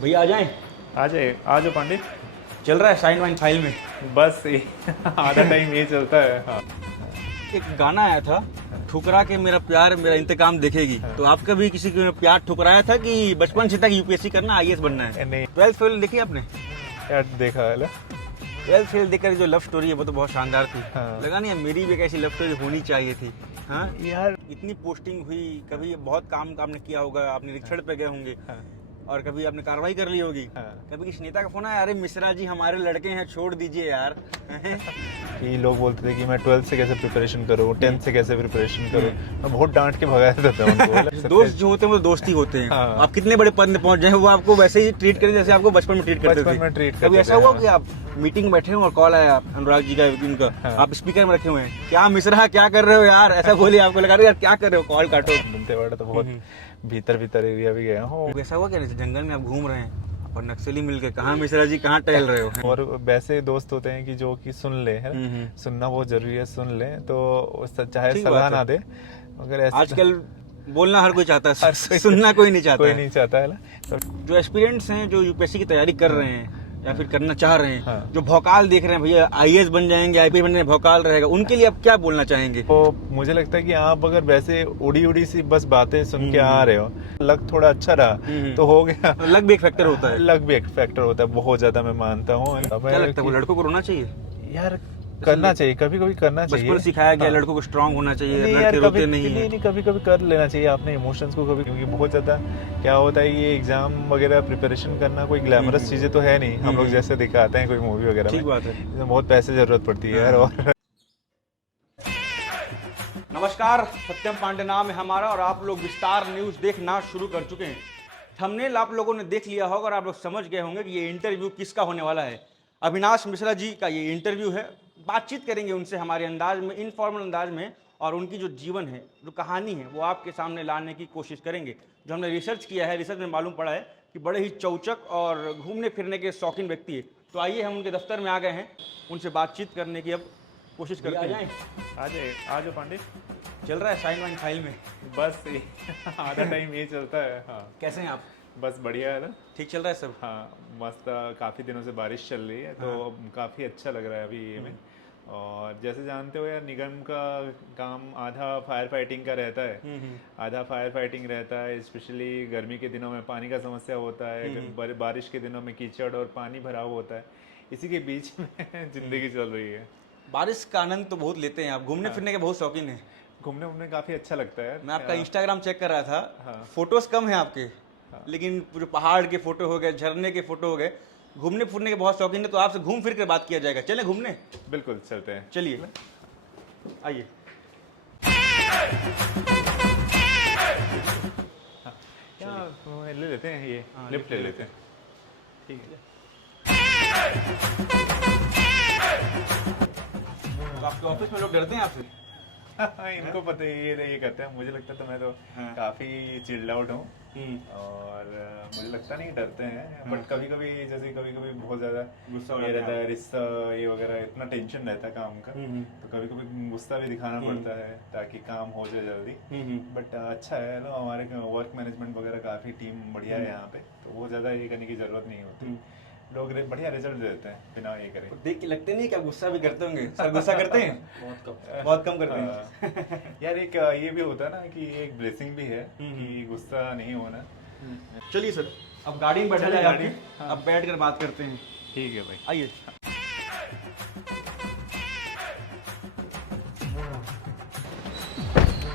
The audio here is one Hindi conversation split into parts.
भैया आ जाएं। आ जाए, आ जाओ पांडे। चल रहा है साइन वाइन फाइल में। बस आधा टाइम ये चलता है। हाँ। एक गाना आया था, ठुकरा के मेरा प्यार मेरा इंतकाम देखेगी। तो आपका भी किसी को प्यार ठुकराया था कि बचपन से तक यूपीएससी करना, आईएएस बनना है? नहीं ट्वेल्थ फेल देखी आपने? यार, देखा है ना। ट्वेल्थ फेल देखकर जो लव स्टोरी है वो तो बहुत शानदार थी। हाँ। लगा नहीं मेरी भी एक ऐसी लव स्टोरी होनी चाहिए थी। हाँ यार। इतनी पोस्टिंग हुई, कभी बहुत काम आपने किया होगा, आप निरीक्षण पे गए होंगे हाँ। और कभी आपने कार्रवाई कर ली होगी। हाँ। कभी किसी नेता का फोन आया, अरे मिश्रा जी हमारे लड़के हैं छोड़ दीजिए यार। कि लोग बोलते थे कि मैं 12th से कैसे प्रिपरेशन करूँ, 10th से कैसे प्रिपरेशन करूँ। मैं बहुत डांट के भगाया देता हूँ उनको। दोस्त जो होते हैं वो दोस्त ही होते हैं। हाँ। आप कितने बड़े पद में पहुंच जाए वो आपको वैसे ही ट्रीट करें जैसे आपको बचपन में ट्रीट करते थे। बचपन में ट्रीट करते कभी ऐसा थे, हुआ हाँ। कि आप मीटिंग में बैठे हो और कॉल आया अनुराग जी का उनका, हाँ। आप स्पीकर में रखे हुए हैं, क्या मिश्रा क्या कर रहे हो यार, ऐसा बोलिए, आपको लगा यार क्या कर रहे हो, कॉल काटो। दंतेवाड़ा तो बहुत भीतर भीतर एरिया भी गया हूँ। ऐसा हुआ क्या जंगल में आप घूम रहे हैं और नक्सली मिलके, कहाँ मिश्रा जी कहाँ टहल रहे हो? और वैसे दोस्त होते हैं कि जो कि सुन ले, है ना? सुनना बहुत जरूरी है, सुन ले तो चाहे ठीक सलाह बात है। ना दे, मगर ऐसे आजकल बोलना हर कोई चाहता हर है, कोई- सुनना कोई नहीं चाहता कोई है। नहीं चाहता है ना। तो जो एस्पिरेंट्स हैं जो यूपीएससी की तैयारी कर रहे हैं या फिर करना चाह रहे हैं, हाँ। जो भौकाल देख रहे हैं भैया आईएएस बन जाएंगे, आईपीएस बन जाएंगे, भौकाल रहेगा, उनके लिए आप क्या बोलना चाहेंगे? तो मुझे लगता है कि आप अगर वैसे उड़ी उड़ी सी बस बातें सुन के आ रहे हो, लक थोड़ा अच्छा रहा तो हो गया। लक भी एक फैक्टर होता है। लक भी एक फैक्टर होता है, बहुत ज्यादा मैं मानता हूँ। क्या लगता है वो लड़कों को रोना चाहिए? यार, करना चाहिए, कभी कभी करना चाहिए। बचपन सिखाया गया हाँ। लड़कों को स्ट्रांग होना चाहिए, नहीं यार, लड़के कभी रोते नहीं हैं। नहीं, कभी कभी कर लेना चाहिए आपने इमोशंस को कभी, क्योंकि बहुत ज्यादा क्या होता है, ये एग्जाम वगैरह प्रिपरेशन करना कोई ग्लैमरस चीजें तो है नहीं, हम लोग जैसे दिखाते हैं कोई मूवी वगैरह ठीक में। बात है। इसमें बहुत पैसे जरूरत पड़ती है यार। और नमस्कार, सत्यम पांडे नाम है हमारा और आप लोग विस्तार न्यूज देखना शुरू कर चुके हैं। थंबनेल आप लोगों ने देख लिया होगा और आप लोग समझ गए होंगे कि ये इंटरव्यू किसका होने वाला है। अविनाश मिश्रा जी का ये इंटरव्यू है। बातचीत करेंगे उनसे हमारे अंदाज में, इनफॉर्मल अंदाज में, और उनकी जो जीवन है, जो कहानी है, वो आपके सामने लाने की कोशिश करेंगे। जो हमने रिसर्च किया है, रिसर्च में मालूम पड़ा है कि बड़े ही चौचक और घूमने फिरने के शौकीन व्यक्ति है। तो आइए हम उनके दफ्तर में आ गए हैं, उनसे बातचीत करने की अब कोशिश करते हैं। आ जाओ पांडे। चल रहा है साइन वाइन फाइल में। बस आधा टाइम ये चलता है। हाँ। कैसे हैं आप? बस बढ़िया है ना। ठीक चल रहा है सब? हाँ, मस्त। काफ़ी दिनों से बारिश चल रही है तो काफ़ी अच्छा लग रहा है अभी ये में। और जैसे जानते हो यार, निगम का काम आधा फायर फाइटिंग का रहता है, आधा फायर फाइटिंग रहता है। स्पेशली गर्मी के दिनों में पानी का समस्या होता है, बारिश के दिनों में कीचड़ और पानी भरा हुआ होता है। इसी के बीच में जिंदगी चल रही है। बारिश का आनंद तो बहुत लेते हैं आप, घूमने फिरने के बहुत शौकीन हैं। घूमने उमने काफ़ी अच्छा लगता है। मैं आपका इंस्टाग्राम चेक कर रहा था। हाँ। फोटोज कम हैं आपके, लेकिन जो पहाड़ के फोटो हो गए, झरने के फोटो हो गए, घूमने फिरने के बहुत शौकीन है। तो आपसे घूम फिर कर बात किया जाएगा। चलें घूमने? बिल्कुल चलते हैं। चलिए आइए। क्या ले लेते हैं, ये लिफ्ट ले लेते हैं। ठीक है। तो आपके ऑफिस में लोग डरते हैं आपसे? इनको पता है, ये करते हैं। मुझे लगता है तो मैं तो काफी चिल्ड आउट हूँ और मुझे लगता नहीं डरते हैं, बट कभी कभी जैसे कभी कभी बहुत ज्यादा गुस्सा ये रहता है, रिश्ता ये वगैरह, इतना टेंशन रहता है काम का, तो कभी कभी गुस्सा भी दिखाना पड़ता है ताकि काम हो जाए जल्दी। बट अच्छा है ना, हमारे वर्क मैनेजमेंट वगैरह काफी टीम बढ़िया है यहाँ पे, तो वो ज्यादा ये करने की जरूरत नहीं होती। लोग बढ़िया रिजल्ट देते हैं बिना ये करे। देख के लगते नहीं कि आप गुस्सा भी करते होंगे? सर गुस्सा करते हैं? बहुत कम करते हैं। यार, एक ये भी होता है ना कि एक ब्लेसिंग भी है कि गुस्सा नहीं होना। चलिए सर, अब गाड़ी में बैठा चलिए जाए गाड़ी। आपकी। अब बैठ कर बात करते हैं। ठीक है भाई। आइए।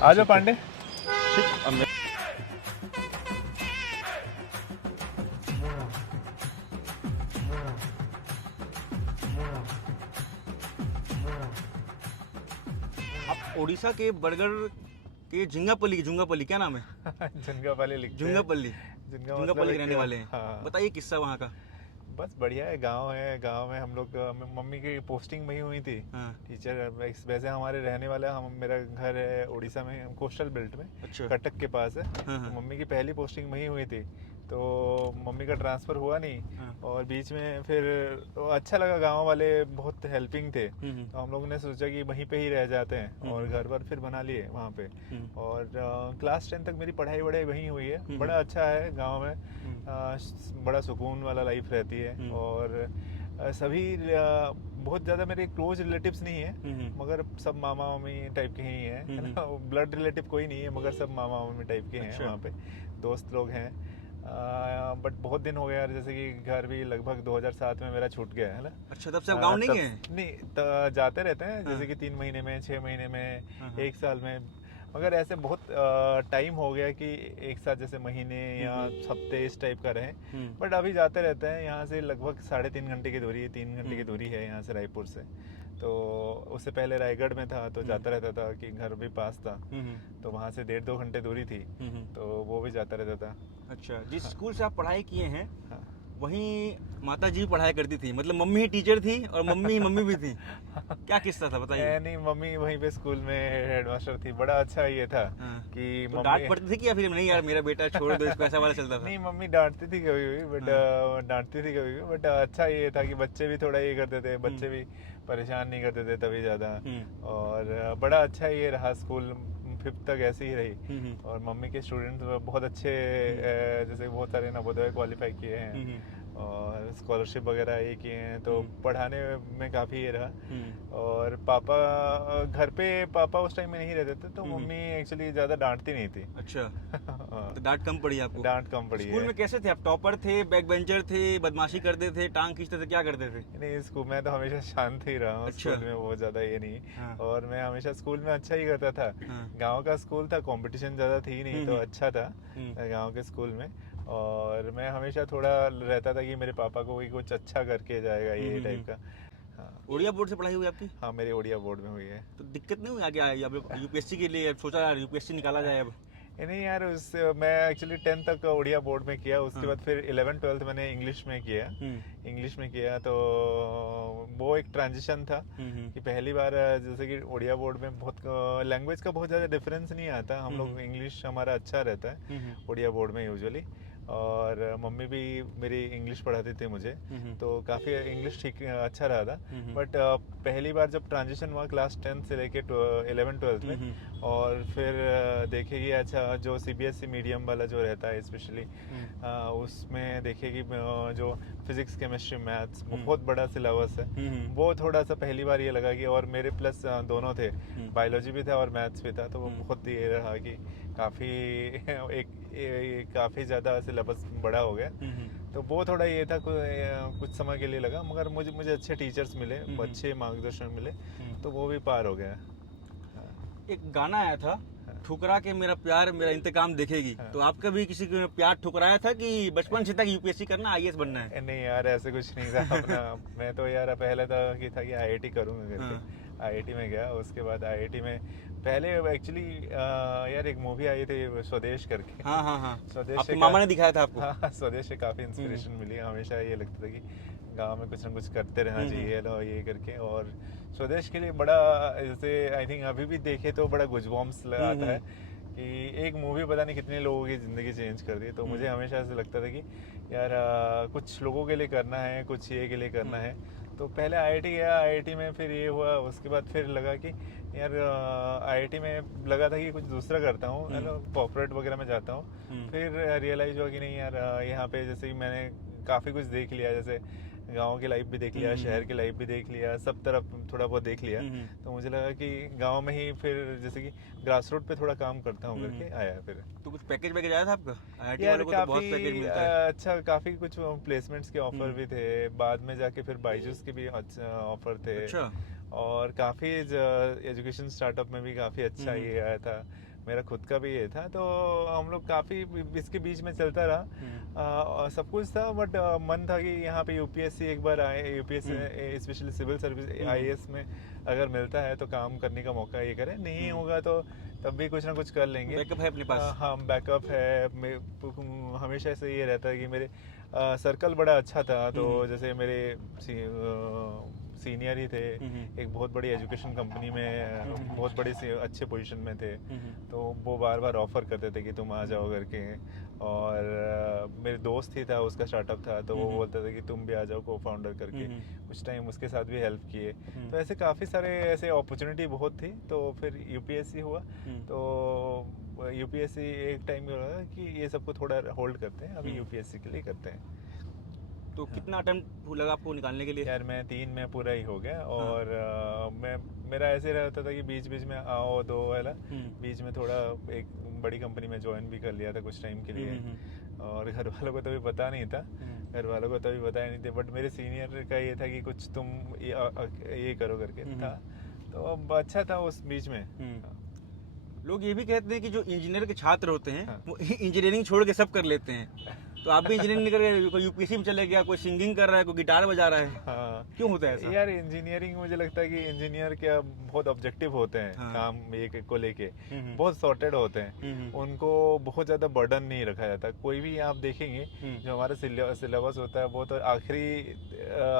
आ जाओ पांडे। ठीक, अब मैं आप उड़ीसा के बरगढ़ के झुंगापल्ली क्या नाम है? झुनगापल्ली लिखते हैं। झुंगापल्ली झुनगापल्ली के रहने वाले हैं। हाँ। बताइए किस्सा वहाँ का। बस बढ़िया है, गांव में हम लोग, मम्मी की पोस्टिंग वहीं हुई थी। हाँ। टीचर वैसे हमारे रहने वाला, हम मेरा घर है उड़ीसा में, कोस्टल बेल्ट में। अच्छा। कटक के पास है। हाँ। तो मम्मी की पहली पोस्टिंग वहीं हुई थी, तो मम्मी का ट्रांसफ़र हुआ नहीं, हाँ। और बीच में फिर तो अच्छा लगा, गांव वाले बहुत हेल्पिंग थे, तो हम लोगों ने सोचा कि वहीं पे ही रह जाते हैं, और घर पर फिर बना लिए वहाँ पे। और क्लास 10 तक मेरी पढ़ाई वढ़ाई वहीं हुई है। बड़ा अच्छा है गांव में, बड़ा सुकून वाला लाइफ रहती है। और सभी बहुत ज़्यादा मेरे क्लोज रिलेटिव्स नहीं है, मगर सब मामा मामी टाइप के ही हैं, है ना। ब्लड रिलेटिव कोई नहीं है, मगर सब मामा मामी टाइप के हैं। अच्छा। वहाँ पे दोस्त लोग हैं। बट बहुत दिन हो गया यार, जैसे कि घर भी लगभग 2007 में मेरा छूट गया है ना। अच्छा, तब से आप गाँव नहीं तब गए हैं? नहीं, जाते रहते हैं, जैसे कि 3 महीने में, 6 महीने में, 1 साल में, मगर ऐसे बहुत टाइम हो गया कि एक साथ जैसे महीने या हफ्ते इस टाइप का रहे। बट अभी जाते रहते हैं। यहाँ से लगभग 3.5 घंटे की दूरी है, 3 घंटे की दूरी है यहाँ से, रायपुर से। तो उससे पहले रायगढ़ में था, तो जाता रहता था कि घर भी पास था, तो वहाँ से 1.5-2 घंटे दूरी थी, तो वो भी जाता रहता था। अच्छा, जिस स्कूल से आप पढ़ाई किए हैं हाँ। वहीं माता जी भी पढ़ाई करती थी, मतलब मम्मी ही टीचर थी और मम्मी भी थी। क्या किस्सा था बताइए? नहीं, मम्मी वहीं पे स्कूल में हेडमास्टर थी। बड़ा अच्छा ये था हाँ। कि तो मम्मी डांट पड़ती थी कि या फिर नहीं यार मेरा बेटा छोड़ दो इसको, ऐसा वाला चलता था? नहीं, मम्मी डांटती थी कभी कभी, बट डांटती थी कभी कभी, बट अच्छा ये था कि बच्चे भी थोड़ा ये करते थे, बच्चे भी परेशान नहीं करते थे तभी ज़्यादा। और बड़ा अच्छा ये रहा स्कूल, 5th तक ऐसे ही रही। और मम्मी के स्टूडेंट्स बहुत अच्छे, जैसे बहुत सारे नवोदय क्वालिफाई किए हैं, और स्कॉलरशिप वगैरह ये किए हैं, तो पढ़ाने में काफ़ी ये रहा। और पापा घर पे, पापा उस टाइम में नहीं रहते थे, तो मम्मी एक्चुअली ज़्यादा डांटती नहीं थी। अच्छा, हाँ, तो डांट कम पड़ी आपको? डांट कम पड़ी स्कूल है। में कैसे थे आप? टॉपर थे, बैक बेंचर थे, बदमाशी करते थे, टांग खींचते थे, क्या करते थे? नहीं, स्कूल में तो हमेशा शांत ही रहा हूँ। अच्छा। स्कूल में बहुत ज़्यादा ये नहीं। हाँ। और मैं हमेशा स्कूल में अच्छा ही करता था। हाँ। गांव का स्कूल था, कंपटीशन ज़्यादा थी नहीं, तो अच्छा था गांव के स्कूल में। और मैं हमेशा थोड़ा रहता था कि मेरे पापा को भी कुछ अच्छा करके जाएगा, ये टाइप का। हाँ। उड़िया बोर्ड से पढ़ाई हुई आपकी? हाँ, मेरी ओडिया बोर्ड में हुई है। तो दिक्कत नहीं हुई आगे यूपीएससी के लिए? सोचा यार यूपीएससी निकाला जाए अब? नहीं यार, उस मैं एक्चुअली 10th तक ओडिया बोर्ड में किया, उसके बाद फिर 11th-12th मैंने इंग्लिश में किया। इंग्लिश में किया तो वो एक ट्रांजिशन था कि पहली बार, जैसे कि ओडिया बोर्ड में बहुत लैंग्वेज का बहुत ज़्यादा डिफरेंस नहीं आता, हम लोग इंग्लिश हमारा अच्छा रहता है ओडिया बोर्ड में यूजुअली। और मम्मी भी मेरी इंग्लिश पढ़ाती थी मुझे, तो काफ़ी इंग्लिश ठीक अच्छा रहा था। बट पहली बार जब ट्रांजिशन हुआ क्लास 10 से लेके 11th-12th में, और फिर देखे कि अच्छा जो सीबीएसई मीडियम वाला जो रहता है स्पेशली, उसमें देखे कि जो फिजिक्स केमिस्ट्री मैथ्स बहुत बड़ा सिलेबस है, वो थोड़ा सा पहली बार ये लगा कि, और मेरे प्लस दोनों थे, बायोलॉजी भी था और मैथ्स भी था, तो वो बहुत ये रहा कि काफ़ी काफ़ी ज़्यादा सिलेबस बड़ा हो गया। तो वो थोड़ा ये था, कुछ समय के लिए लगा, मगर मुझे अच्छे टीचर्स मिले, अच्छे मार्गदर्शन मिले, तो वो भी पार हो गया। एक गाना आया था, ठुकरा के मेरा प्यार मेरा इंतकाम देखेगी, तो आपका भी किसी को प्यार ठुकराया था कि बचपन से था कि यूपीएससी करना, आईएएस बनना है? नहीं यार, ऐसे कुछ नहीं था अपना। मैं तो यार पहले तो कि था कि आईआईटी करूँगा करके, आईआईटी में गया। उसके बाद आईआईटी में पहले एक्चुअली यार एक मूवी आई थी स्वदेश करके। हाँ। स्वदेश आपके मामा ने दिखाया था आपको? हाँ, स्वदेश से काफ़ी इंस्पिरेशन मिली। हमेशा ये लगता था कि गांव में कुछ ना कुछ करते रहना चाहिए, लो ये करके। और स्वदेश के लिए बड़ा, जैसे आई थिंक अभी भी देखे तो बड़ा गुजबॉम्स आता है कि एक मूवी पता नहीं कितने लोगों की ज़िंदगी चेंज कर दी। तो मुझे हमेशा ऐसे लगता था कि यार कुछ लोगों के लिए करना है, कुछ ये के लिए करना है। तो पहले आईआईटी गया, आईआईटी में फिर ये हुआ, उसके बाद फिर लगा कि यार आईआईटी में लगा था कि कुछ दूसरा करता हूँ, हेलो कॉर्पोरेट वगैरह में जाता हूँ। फिर रियलाइज़ हुआ कि नहीं यार, यहाँ पे जैसे कि मैंने काफ़ी कुछ देख लिया, जैसे गांव की लाइफ भी देख लिया, शहर की लाइफ भी देख लिया, सब तरफ थोड़ा बहुत देख लिया। तो मुझे लगा कि गांव में ही फिर जैसे कि ग्रास रूट पे थोड़ा काम करता हूँ करके आया फिर। तो कुछ पैकेज वैकेज आया था आपका? आईआईटी यार वालों को तो बहुत पैकेज मिलता है। अच्छा, काफ़ी कुछ प्लेसमेंट्स के ऑफर भी थे। बाद में जाके फिर बायजूस के भी ऑफर थे। अच्छा। और काफ़ी एजुकेशन स्टार्टअप में भी काफ़ी अच्छा ये आया था। मेरा खुद का भी ये था, तो हम लोग काफ़ी इसके बीच में चलता रहा। सब कुछ था, बट मन था कि यहाँ पे यूपीएससी एक बार आए, UPSC specially civil service IAS में अगर मिलता है तो काम करने का मौका ये करें, नहीं होगा तो तब भी कुछ ना कुछ कर लेंगे। बैकअप है अपने पास? हाँ, बैकअप है। हमेशा से ये रहता है कि मेरे सर्कल बड़ा अच्छा था, तो जैसे मेरे सीनियर ही थे, एक बहुत बड़ी एजुकेशन कंपनी में बहुत बड़े से अच्छे पोजीशन में थे, तो वो बार बार ऑफर करते थे कि तुम आ जाओ करके। और मेरे दोस्त ही था, उसका स्टार्टअप था, तो वो बोलता था कि तुम भी आ जाओ को फाउंडर करके। कुछ टाइम उसके साथ भी हेल्प किए। तो ऐसे काफ़ी सारे ऐसे अपॉर्चुनिटी बहुत थी। तो फिर यूपीएससी हुआ। तो यूपीएससी एक टाइम में लगा कि ये सबको थोड़ा होल्ड करते हैं, अभी यूपीएससी के लिए करते हैं। तो कितना अटेम्प्ट लगा आपको निकालने के लिए? यार मैं 3 में पूरा ही हो गया। और मेरा ऐसे रहता था कि बीच बीच में आओ दो वाला, बीच में थोड़ा एक बड़ी कंपनी में ज्वाइन भी कर लिया था कुछ टाइम के लिए। और घर वालों को तो भी पता नहीं था, घर वालों को तो भी बताया नहीं था, बट मेरे सीनियर का ये था कि कुछ तुम ये करो करके था। तो अब अच्छा था उस बीच में। लोग ये भी कहते हैं कि जो इंजीनियर के छात्र होते हैं हाँ। वो इंजीनियरिंग छोड़ के सब कर लेते हैं। तो आप भी इंजीनियरिंग कर, कोई यूपीएससी में चले गया, कोई सिंगिंग कर रहा है, कोई गिटार बजा रहा है। हाँ। क्यों होता है ऐसा? यार इंजीनियरिंग मुझे लगता है कि इंजीनियर क्या बहुत ऑब्जेक्टिव होते हैं। हाँ। काम एक को लेके बहुत सॉर्टेड होते हैं। उनको बहुत ज़्यादा बर्डन नहीं रखा जाता। कोई भी आप देखेंगे जो हमारा सिलेबस होता है वो तो आखिरी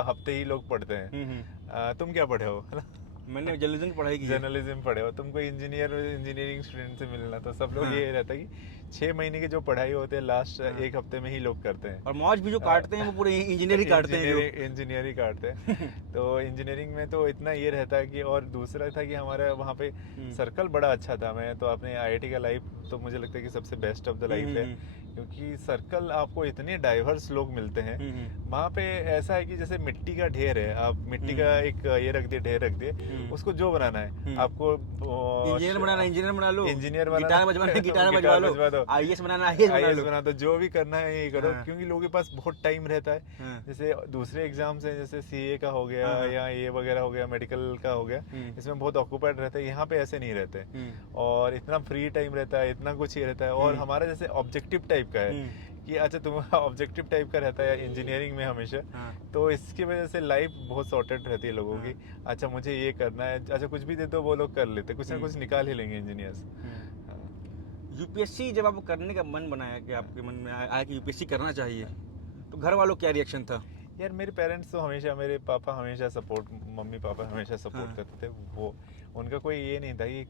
हफ्ते ही लोग पढ़ते हैं। तुम क्या पढ़े हो, है ना? मैंने जर्नलिज्म की पढ़ाई की है। जर्नलिज्म पढ़े हो, तुमको इंजीनियरिंग स्टूडेंट से मिलना, तो सब लोग हाँ। ये रहता है कि 6 महीने की जो पढ़ाई होती है लास्ट एक हफ्ते में ही लोग करते हैं। और मौज भी जो काटते हैं वो पूरे इंजीनियर ही काटते हैं। इंजीनियर ही काटते हैं। तो इंजीनियरिंग में तो इतना ये रहता है कि, और दूसरा था कि हमारा वहाँ पे सर्कल बड़ा अच्छा था। मैं तो अपने आईआईटी का लाइफ तो मुझे लगता है कि सबसे बेस्ट ऑफ द लाइफ है, क्योंकि सर्कल आपको इतने डाइवर्स लोग मिलते हैं। वहाँ पे ऐसा है कि जैसे मिट्टी का ढेर है, आप मिट्टी का एक ये रख दिए, ढेर रख दिए, उसको जो बनाना है आपको, इंजीनियर बनाना इंजीनियर बना लो, इंजीनियर बनाना, गिटार बजवाना गिटार बजवा लो, आईएएस बनाना आईएएस बना दो, जो भी करना है यही करो। हाँ। क्योंकि लोगों के पास बहुत टाइम रहता है। जैसे दूसरे एग्जाम्स हैं, जैसे सीए का हो गया या ये वगैरह हो गया, मेडिकल का हो गया, इसमें बहुत ऑक्यूपाइड रहता है। यहाँ पे ऐसे नहीं रहते, और इतना फ्री टाइम रहता है, इतना कुछ ही रहता है। और हमारा जैसे ऑब्जेक्टिव टाइप का है कि अच्छा तुम्हारा ऑब्जेक्टिव टाइप का रहता है इंजीनियरिंग में हमेशा। तो इसकी वजह से लाइफ बहुत सॉर्टेड रहती है लोगों की। अच्छा मुझे ये करना है, अच्छा कुछ भी दे दो वो लोग कर लेते, कुछ ना कुछ निकाल ही लेंगे इंजीनियर्स। यूपीएससी जब आपको करने का मन बनाया, कि आपके मन में आया कि यूपीएससी करना चाहिए, तो घर वालों क्या रिएक्शन था? यार मेरे पेरेंट्स तो हमेशा, मेरे पापा हमेशा सपोर्ट, मम्मी पापा हमेशा सपोर्ट करते थे। वो उनका कोई ये नहीं था कि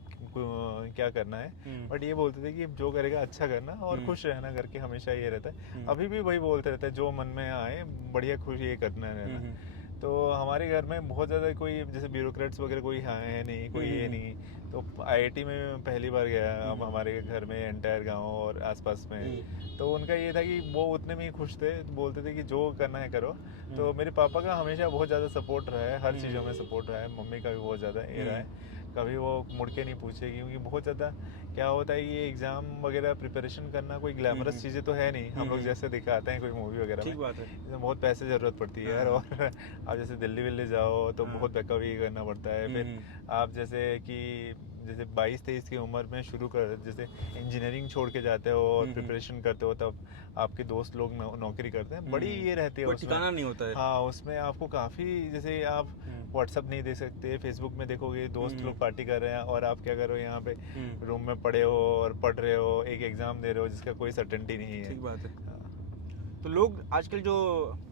क्या करना है, बट ये बोलते थे कि जो करेगा अच्छा करना और खुश रहना करके, हमेशा ये रहता है। अभी भी वही बोलते रहते हैं, जो मन में आए बढ़िया खुश ये करना रहना। तो हमारे घर में बहुत ज़्यादा कोई जैसे ब्यूरोक्रेट्स वगैरह कोई है नहीं, कोई ये नहीं। तो आईआईटी में पहली बार गया। अब हमारे घर में एंटायर गांव और आसपास में, तो उनका ये था कि वो उतने में ही खुश थे, बोलते थे कि जो करना है करो। तो मेरे पापा का हमेशा बहुत ज़्यादा सपोर्ट रहा है, हर चीज़ों में सपोर्ट रहा है। मम्मी का भी बहुत ज़्यादा ये रहा है, कभी वो मुड़ के नहीं पूछेगी। क्योंकि बहुत ज़्यादा क्या होता है, ये एग्ज़ाम वगैरह प्रिपरेशन करना कोई ग्लैमरस चीज़ें तो है नहीं, हम लोग जैसे दिखाते हैं कोई मूवी वगैरह में। बात है। इसमें बहुत पैसे ज़रूरत पड़ती है यार। और आप जैसे दिल्ली विल्ली जाओ तो बहुत बैकअप ही करना पड़ता है। फिर आप जैसे कि जैसे 22-23 की उम्र में शुरू कर, जैसे इंजीनियरिंग छोड़ के जाते हो और प्रिपरेशन करते हो, तब आपके दोस्त लोग नौकरी करते हैं, बड़ी ये रहती है, कोई ठिकाना नहीं होता है। हाँ उसमें आपको काफ़ी, जैसे आप व्हाट्सअप नहीं देख सकते, फेसबुक में देखोगे दोस्त लोग पार्टी कर रहे हैं, और आप क्या करो यहाँ पे रूम में पड़े हो और पढ़ रहे हो, एक एग्जाम दे रहे हो जिसका कोई सर्टेनिटी नहीं है। ठीक बात है। तो लोग आजकल जो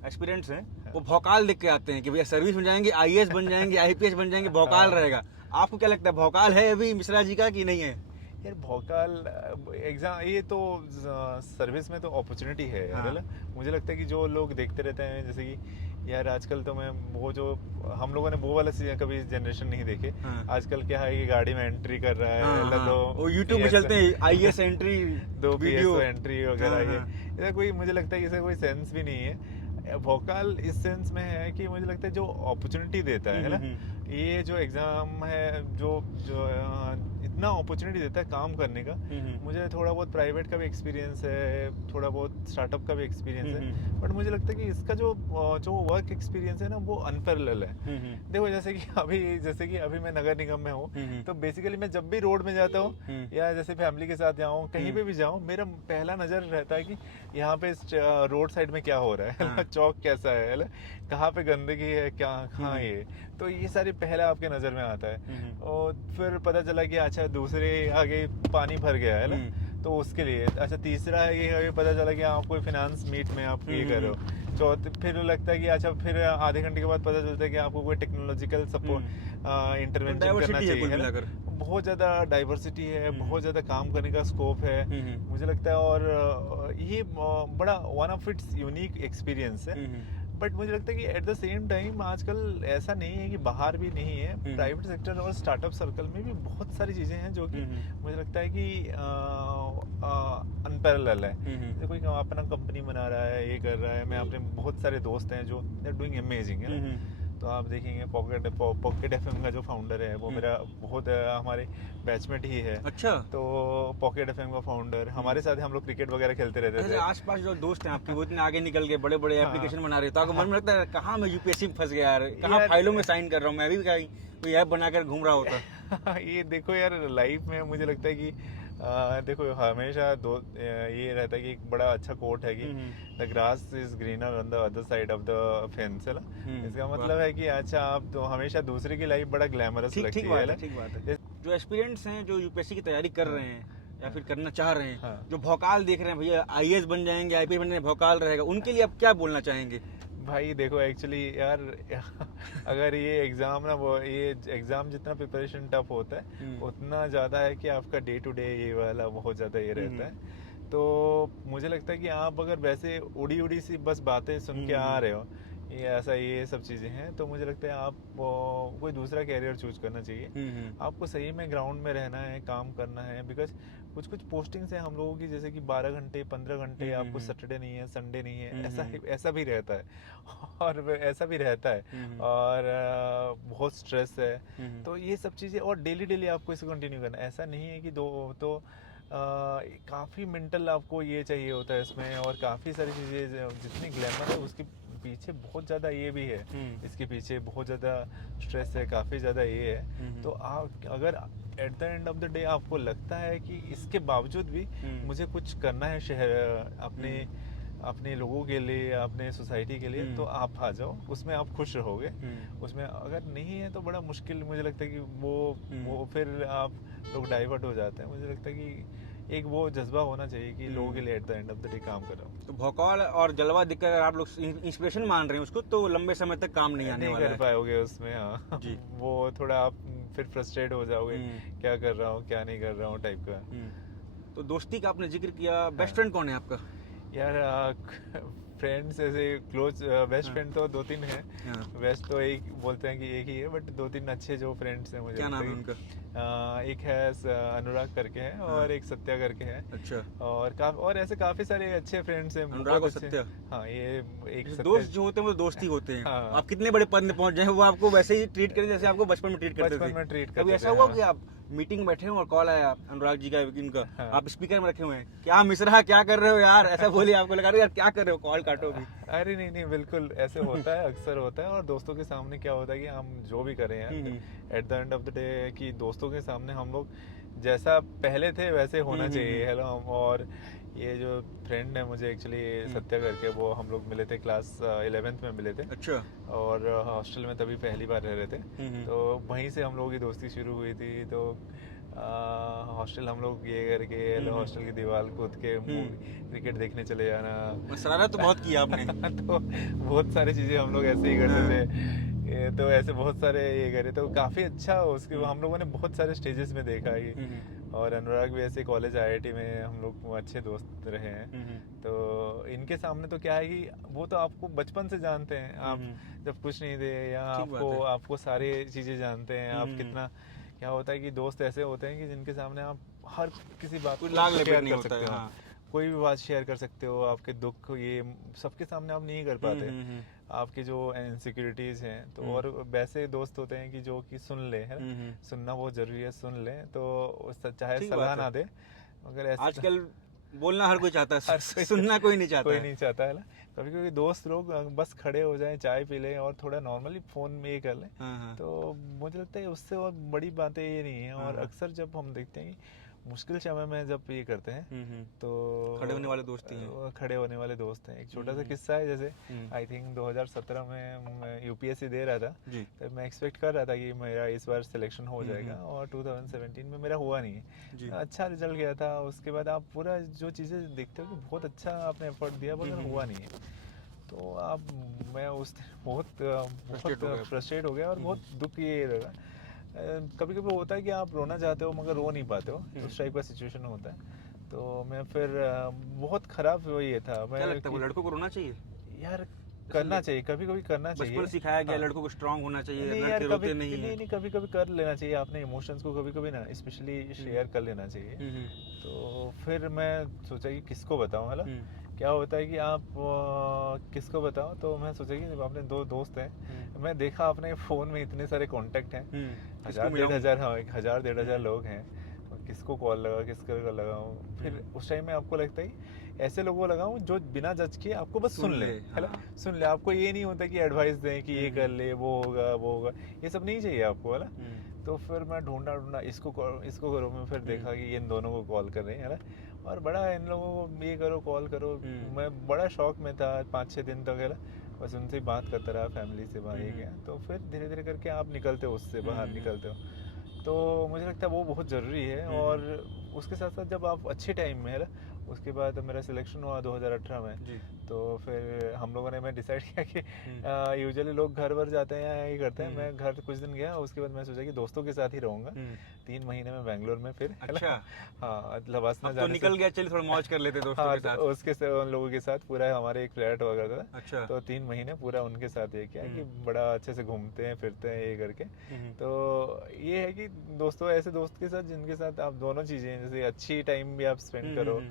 एस्पिरेंट्स हैं वो भौकाल देख के आते हैं कि भैया सर्विस बन जाएंगे, आईएएस बन जाएंगे, आईपीएस बन जाएंगे, भौकाल रहेगा। आपको क्या लगता है, भौकाल है अभी मिश्रा जी का कि नहीं है? यार भौकाल एग्जाम, ये तो सर्विस में तो अपॉर्चुनिटी है यार। मुझे लगता है कि जो लोग देखते रहते हैं, जैसे कि यार आजकल तो मैं वो जो हम लोगों ने वो वाला सीजन कभी जनरेशन नहीं देखे। आजकल क्या है कि गाड़ी में एंट्री कर रहा है, वो यूट्यूब पे चलते हैं आईएएस एंट्री, 2 वीडियो एंट्री वगैरह। ये कोई, मुझे लगता है इसका कोई सेंस भी नहीं है। भोकाल इस सेंस में है कि मुझे लगता है जो अपॉर्चुनिटी देता है ना, ये जो एग्जाम है, जो इतना अपॉर्चुनिटी देता है काम करने का। मुझे थोड़ा बहुत प्राइवेट का भी एक्सपीरियंस है, थोड़ा बहुत स्टार्टअप का भी एक्सपीरियंस है, बट मुझे लगता है कि इसका जो वर्क एक्सपीरियंस है ना, वो अनपैरेलल है। देखो जैसे कि अभी मैं नगर निगम में हूँ, तो बेसिकली मैं जब भी रोड में जाता हूँ या जैसे फैमिली के साथ जाऊँ, कहीं पे भी जाऊँ, मेरा पहला नजर रहता है कि यहाँ पे रोड साइड में क्या हो रहा है, चौक कैसा है, कहाँ पे गंदगी है, क्या कहाँ ये, तो ये सारी पहला आपके नजर में आता है। और फिर पता चला कि अच्छा दूसरे आगे पानी भर गया है ना, तो उसके लिए अच्छा तीसरा है ये पता चला कि आप कोई फाइनेंस मीट में आप ये कर रहे हो। चौथे फिर लगता है कि अच्छा फिर आधे घंटे के बाद पता चलता है कि आपको कोई टेक्नोलॉजिकल सपोर्ट इंटरवेंशन करना चाहिए, है ना। बहुत ज़्यादा डाइवर्सिटी है, बहुत ज़्यादा काम करने का स्कोप है मुझे लगता है। और ये बड़ा one of its unique experience है। बट मुझे लगता है कि एट द सेम टाइम आजकल ऐसा नहीं है कि बाहर भी नहीं है, प्राइवेट सेक्टर और स्टार्टअप सर्कल में भी बहुत सारी चीज़ें हैं जो कि मुझे लगता है कि अनपैरेलल है। जैसे कोई अपना कंपनी बना रहा है, ये कर रहा है, मैं अपने बहुत सारे दोस्त हैं जो दे आर डूइंग अमेजिंग है ना। तो आप देखेंगे पॉकेट एफएम का जो फाउंडर है वो मेरा बहुत हमारे बैचमेट ही है। अच्छा। तो पॉकेट एफएम का फाउंडर हमारे साथ हम लोग क्रिकेट वगैरह खेलते रहते थे। आसपास जो दोस्त हैं आपके वो इतने आगे निकल गए, बड़े बड़े एप्लीकेशन बना रहे हो, तो आपको मन में लगता है कहाँ मैं यूपीएससी में फंस गया यार, कहाँ फाइलों में साइन कर रहा हूँ, मैं भी कहीं कोई ऐप बनाकर घूम रहा होता। ये देखो यार, लाइफ में मुझे लगता है कि देखो हमेशा ये रहता है कि एक बड़ा अच्छा कोट है कि the grass is greener on the other side of the fence है ना। इसका मतलब है कि अच्छा आप तो हमेशा दूसरे की लाइफ बड़ा ग्लैमरस लगती है। ठीक बात है। जो एस्पिरेंट्स हैं जो यूपीएससी की तैयारी कर रहे हैं या फिर करना चाह रहे हैं, जो भौकाल देख रहे हैं भैया आईएएस बन जाएंगे, आईपीएस बन जाएंगे, भौकाल रहेगा, उनके लिए आप क्या बोलना चाहेंगे? भाई देखो एक्चुअली यार अगर ये एग्ज़ाम ना वो ये एग्ज़ाम जितना प्रिपरेशन टफ होता है उतना ज़्यादा है कि आपका डे टू डे ये वाला बहुत ज़्यादा ये रहता है। तो मुझे लगता है कि आप अगर वैसे उड़ी उड़ी सी बस बातें सुन के आ रहे हो ये ऐसा ये सब चीज़ें हैं, तो मुझे लगता है आप कोई दूसरा कैरियर चूज करना चाहिए। आपको सही में ग्राउंड में रहना है, काम करना है। बिकॉज कुछ कुछ पोस्टिंग्स हैं हम लोगों की जैसे कि 12 घंटे 15 घंटे, आपको सैटरडे नहीं है, संडे नहीं है, ऐसा भी रहता है और ऐसा भी रहता है और बहुत स्ट्रेस है। तो ये सब चीज़ें और डेली डेली आपको इसे कंटिन्यू करना, ऐसा नहीं है कि तो काफ़ी मेंटल आपको ये चाहिए होता है इसमें, और काफ़ी सारी चीज़ें जितनी ग्लैमर है उसके पीछे बहुत ज़्यादा ये भी है, इसके पीछे बहुत ज़्यादा स्ट्रेस है, काफ़ी ज़्यादा ये है। तो आप अगर at the end of the day आपको लगता है कि इसके बावजूद भी मुझे कुछ करना है शहर अपने लोगों के लिए, अपने सोसाइटी के लिए, तो आप आ जाओ, उसमें आप खुश रहोगे। उसमें अगर नहीं है तो बड़ा मुश्किल मुझे लगता है कि वो फिर आप लोग डाइवर्ट हो जाते हैं। मुझे लगता है कि एक वो जज्बा होना चाहिए कि लोगों के लिए at the end of the day काम कर रहा हूँ। तो भौकाल और जलवा दिखकर अगर आप लोग इंस्पिरेशन मान रहे हैं उसको, तो लंबे समय तक काम नहीं आने वाला है। कर पाओगे उसमें। हाँ जी। वो थोड़ा आप फिर फ्रस्ट्रेट हो जाओगे, क्या कर रहा हूँ क्या नहीं कर रहा हूँ टाइप का। तो दोस्ती का आपने जिक्र किया, बेस्ट फ्रेंड कौन है आपका? यार फ्रेंड्स ऐसे क्लोज बेस्ट फ्रेंड तो 2-3 हैं। बेस्ट तो एक बोलते हैं कि एक ही है, बट 2-3 अच्छे जो फ्रेंड्स हैं मुझे। क्या नाम है उनका? एक है अनुराग करके है और एक सत्या करके है। अच्छा। और ऐसे काफी सारे अच्छे फ्रेंड्स हैं। अनुराग और सत्या। हाँ, ये एक दोस्त जो होते हैं वो दोस्ती होते हैं। आप कितने बड़े पद में पहुंच जाए वो आपको वैसे ही ट्रीट करें जैसे आपको बचपन में ट्रीट करते थे। कभी ऐसा हुआ कि आप मीटिंग बैठे हो और कॉल आया अनुराग जी का इनका, आप स्पीकर में रखे हुए हैं, क्या मिश्रा क्या कर रहे हो यार, ऐसा बोलिए, आपको लगा यार क्या कर रहे हो, कॉल काटो भी? अरे नहीं, बिल्कुल ऐसे होता है, अक्सर होता है। और दोस्तों के सामने क्या होता है कि हम जो भी करें यार at the end of the day कि दोस्तों के सामने हम लोग जैसा पहले थे वैसे होना चाहिए। हेलो, और ये जो फ्रेंड है मुझे एक्चुअली सत्या करके, वो हम लोग मिले थे क्लास 11th में मिले थे। अच्छा। और हॉस्टल में तभी पहली बार रह रहे थे, तो वहीं से हम लोगों की दोस्ती शुरू हुई थी। तो हॉस्टल हम लोग ये करके हॉस्टल की दीवार कूद के क्रिकेट देखने चले जाना। शरारत तो बहुत किया आपने। तो बहुत सारी चीजें हम लोग ऐसे ही करते थे। तो ऐसे बहुत सारे ये करे, तो काफी अच्छा उसके हम लोगों ने बहुत सारे स्टेजेस में देखा ये। और अनुराग भी ऐसे कॉलेज आईआईटी में हम लोग अच्छे दोस्त रहे हैं। तो इनके सामने तो क्या है कि वो तो आपको बचपन से जानते हैं, आप जब कुछ नहीं थे, या आपको सारी चीजें जानते हैं। आप कितना क्या होता है कि दोस्त ऐसे होते हैं कि जिनके सामने आप हर किसी बात को शेयर कर सकते हो। कोई भी बात शेयर कर सकते हो, आपके दुख ये सबके सामने आप नहीं कर पाते, आपकी जो इनसिक्योरिटीज हैं। तो और वैसे दोस्त होते हैं कि जो कि सुन ले, है सुनना बहुत जरूरी है, सुन ले तो चाहे सलाह ना दे, मगर आजकल बोलना हर कोई चाहता है, सुनना कोई नहीं चाहता है ना। कभी कभी दोस्त लोग बस खड़े हो जाएं, चाय पी लें और थोड़ा नॉर्मली फोन में ये कर लें, तो मुझे लगता है उससे और बड़ी बातें ये नहीं है। और अक्सर जब हम देखते हैं कि मुश्किल समय में जब ये करते हैं तो खड़े होने वाले दोस्त हैं। एक छोटा सा किस्सा है, जैसे आई थिंक 2017 में यूपीएससी दे रहा था, तो मैं एक्सपेक्ट कर रहा था कि मेरा इस बार सिलेक्शन हो जाएगा, और 2017 में मेरा हुआ नहीं है। अच्छा रिजल्ट गया था, उसके बाद आप पूरा जो चीज़ें देखते हो कि बहुत अच्छा आपने एफर्ट दिया, मगर हुआ नहीं है। तो मैं उस दिन बहुत फ्रस्ट्रेट हो गया और बहुत दुख ये लगा। कभी कभी होता है कि आप रोना चाहते हो मगर रो नहीं पाते हो, उस टाइप का सिचुएशन होता है। तो मैं फिर बहुत ख़राब वो ये था क्या मैं लगता है वो लड़कों को रोना चाहिए? यार करना चाहिए, कभी कभी करना चाहिए। बचपन सिखाया गया हाँ। लड़कों को स्ट्रांग होना चाहिए, नहीं यार लड़के कभी रोते नहीं नहीं हैं। नहीं कभी कभी कर लेना चाहिए, आपने इमोशंस को कभी कभी ना स्पेशली शेयर कर लेना चाहिए। हम्म, तो फिर मैं सोचा कि किसको बताऊं, है ना। हम्म, क्या होता है कि आप किसको बताओ, तो मैं सोचा कि अपने दो दोस्त हैं। हम्म, मैं देखा अपने फ़ोन में इतने सारे कांटेक्ट हैं, किसको 1000 मिलाऊं? हाँ 1000 1500 हम्म, लोग हैं। और किसको कॉल लगा, किसको लगाऊं, फिर हम्म, उस टाइम में आपको लगता है कि ऐसे लोगों को लगाऊं जो बिना जज किए आपको बस सुन सुन ले, ले, है ना। हाँ। सुन ले, आपको ये नहीं होता कि एडवाइस दें कि ये कर हम्म, ले, वो होगा वो होगा, ये सब नहीं चाहिए आपको, है ना। हम्म, तो फिर मैं ढूंढा ढूंढा इसको करो, मैं फिर देखा कि इन दोनों को कॉल कर रहे हैं, है ना। और बड़ा इन लोगों को ये करो कॉल करो, हम्म, मैं बड़ा शौक में था 5-6 दिन तक, है ना। बस उनसे ही बात करता रहा, फैमिली से बात ये हम्म, क्या। तो फिर धीरे धीरे करके आप निकलते हो उससे बाहर, हम्म, निकलते हो। तो मुझे लगता है वो बहुत ज़रूरी है। और उसके साथ साथ जब आप अच्छे टाइम में, है ना। उसके बाद मेरा सिलेक्शन हुआ 2018 में। जी, तो फिर हम लोगों ने मैं डिसाइड किया कि हम्म, यूजुअली लोग घर वर जाते हैं या ये करते हैं, हम्म, मैं घर कुछ दिन गया, उसके बाद मैं सोचा कि दोस्तों के साथ ही रहूँगा। हम्म, 3 महीने में बैंगलोर में फिर, है अच्छा। ना। हाँ लवासना अब तो जाने से निकल गया, चलिए थोड़ा मौज कर लेते दोस्तों हाँ, के तो साथ। उसके से उन लोगों के साथ पूरा हमारे एक फ्लैट हुआ करता था। अच्छा। तो 3 महीने पूरा उनके साथ ये किया कि हम्म, बड़ा अच्छे से घूमते हैं फिरते हैं ये करके। हम्म, तो ये है कि दोस्तों, ऐसे दोस्त के साथ जिनके साथ आप दोनों चीज़ें, जैसे अच्छी टाइम भी आप स्पेंड हम्म, करो,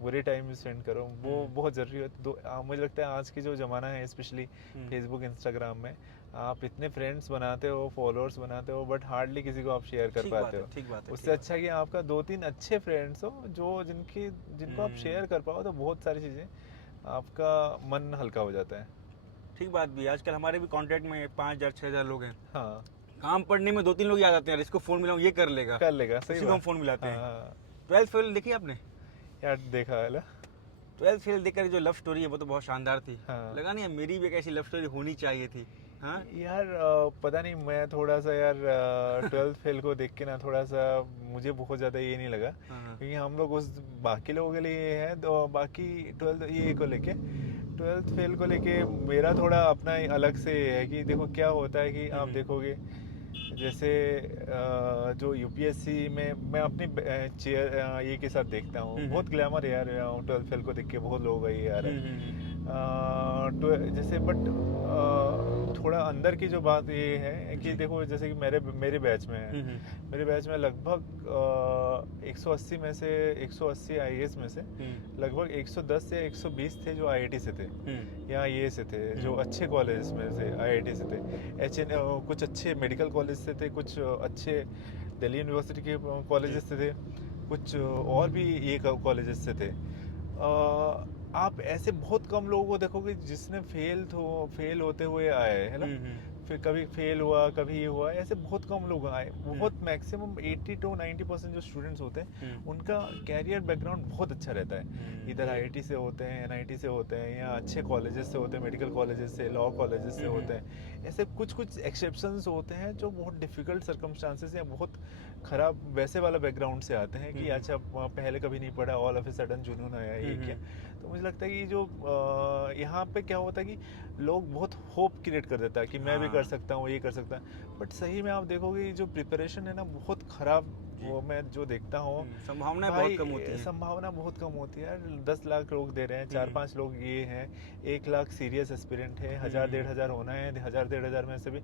बुरे टाइम भी स्पेंड करो, वो हम्म, बहुत ज़रूरी है। मुझे लगता है आज की जो ज़माना है, स्पेशली हम्म, फेसबुक इंस्टाग्राम में, आप इतने फ्रेंड्स बनाते हो, फॉलोअर्स बनाते हो, बट हार्डली किसी को आप शेयर कर ठीक पाते बात है, हो। ठीक बात है, उससे ठीक बात अच्छा कि आपका 2-3 अच्छे फ्रेंड्स हो जो है। जिनको आप शेयर कर पाओ, तो बहुत सारी चीज़ें आपका मन हल्का हो जाता है। ठीक बात भी है। आजकल हमारे भी कांटेक्ट में 5,000 6,000 लोग हैं। हाँ, काम पढ़ने में 2-3 लोग याद आते हैं, यार इसको फोन मिलाऊं ये कर लेगा, कर लेगा, सही उसी को हम बात। फोन मिलाते हाँ हैं। हाँ। 12th फेल देखी आपने? यार देखा है ना। 12th फेल देखकर जो लव स्टोरी है वो तो बहुत शानदार थी। हाँ लगा नहीं है मेरी भी एक ऐसी लव स्टोरी होनी चाहिए थी। हाँ, यार पता नहीं, मैं थोड़ा सा यार 12th फेल को देख के ना थोड़ा सा मुझे बहुत ज़्यादा ये नहीं लगा, हाँ, हाँ, क्योंकि हम लोग उस बाकी लोगों के लिए ये है, तो बाकी 12th ये को लेके 12th फेल को लेके मेरा थोड़ा अपना ही अलग से है कि देखो क्या होता है कि आप हम्म, देखोगे, जैसे जो यूपीएससी में मैं अपनी चेयर ये के साथ देखता हूँ, हम्म, बहुत ग्लैमर है यार 12th फेल को देख के बहुत लोग है यार। हम्म, हम्म, जैसे बट थोड़ा अंदर की जो बात ये है कि जी, देखो, जैसे कि मेरे मेरे बैच में है, हम्म, मेरे बैच में लगभग 180 में से 180 आईएएस में से लगभग 110 या 120 थे जो आईआईटी से थे, या ये से थे जो अच्छे कॉलेज में से आईआईटी से थे। कुछ अच्छे मेडिकल कॉलेज से थे, कुछ अच्छे दिल्ली यूनिवर्सिटी के जी, कॉलेजेस से थे, कुछ और भी ये कॉलेजेस से थे। आप ऐसे बहुत कम लोगों को देखोगे जिसने फेल होते हुए आए, है ना। फिर कभी फेल हुआ, कभी ये हुआ, ऐसे बहुत कम लोग आए। बहुत मैक्सिमम 80 to 90% जो स्टूडेंट्स होते हैं उनका कैरियर बैकग्राउंड बहुत अच्छा रहता है। इधर आईआईटी से होते हैं, एनआईटी से होते हैं, या अच्छे कॉलेजेस से होते हैं, मेडिकल कॉलेजेस से, लॉ कॉलेजेस से होते हैं। ऐसे कुछ कुछ एक्सेप्शंस होते हैं जो बहुत डिफ़िकल्ट सर्कमस्टांसेस या बहुत ख़राब वैसे वाला बैकग्राउंड से आते हैं कि अच्छा पहले कभी नहीं पढ़ा, ऑल ऑफ ए सडन जुनून आया ये क्या। तो मुझे लगता है कि जो यहाँ पे क्या होता है कि लोग बहुत होप क्रिएट कर देता है कि मैं भी कर सकता हूँ, ये कर सकता है, बट सही में आप देखोगे जो प्रिपरेशन है ना बहुत ख़राब, वो मैं जो देखता हूँ संभावनाएं बहुत भाई, कम होती हैं। संभावना बहुत कम होती है यार। 10 लाख लोग दे रहे हैं, 4-5 लोग ये हैं, 1 लाख सीरियस एस्पिरेंट है, 1000-1500 होना है, 1000-1500 में से भी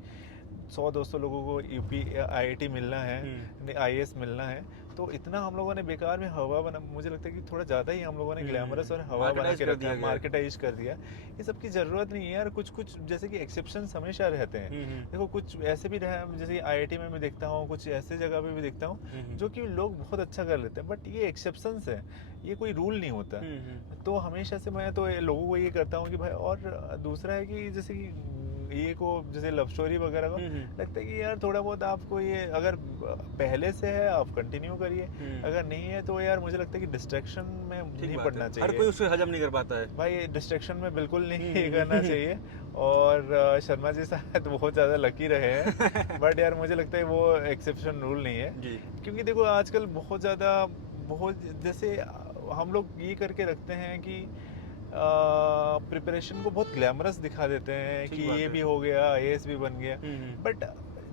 100-200 लोगों को यूपी आईआईटी मिलना है, आईएएस मिलना है। तो इतना हम लोगों ने बेकार में हवा बना, मुझे लगता है कि थोड़ा ज़्यादा ही हम लोगों ने ग्लैमरस और हवा बना मार्केटाइज के कर रखा दिया है, गया है। मार्केटाइज कर दिया। ये सब की ज़रूरत नहीं है यार। कुछ कुछ जैसे कि एक्सेप्शंस हमेशा रहते हैं। देखो कुछ ऐसे भी रहे, जैसे आईआईटी में मैं देखता हूँ, कुछ ऐसे जगह पे भी देखता हूँ जो कि लोग बहुत अच्छा कर लेते हैं, बट ये एक्सेप्शंस है, ये कोई रूल नहीं होता। तो हमेशा से मैं तो लोगों को ये करता हूँ कि भाई, और दूसरा है कि जैसे कि ये को जैसे लव स्टोरी वगैरह को लगता है कि यार थोड़ा बहुत आपको ये अगर पहले से है आप कंटिन्यू करिए, अगर नहीं है तो यार मुझे लगता है कि डिस्ट्रैक्शन में नहीं पड़ना चाहिए। हर कोई उससे हजम नहीं कर पाता है भाई डिस्ट्रैक्शन में बिल्कुल नहीं करना चाहिए। और शर्मा जी शायद बहुत ज़्यादा लकी रहे हैं, बट यार मुझे लगता है वो एक्सेप्शन रूल नहीं है। जी। क्योंकि देखो आजकल बहुत ज़्यादा, बहुत जैसे हम लोग ये करके रखते हैं कि प्रिपरेशन को बहुत ग्लैमरस दिखा देते हैं कि ये भी हो गया, आईएएस भी बन गया, बट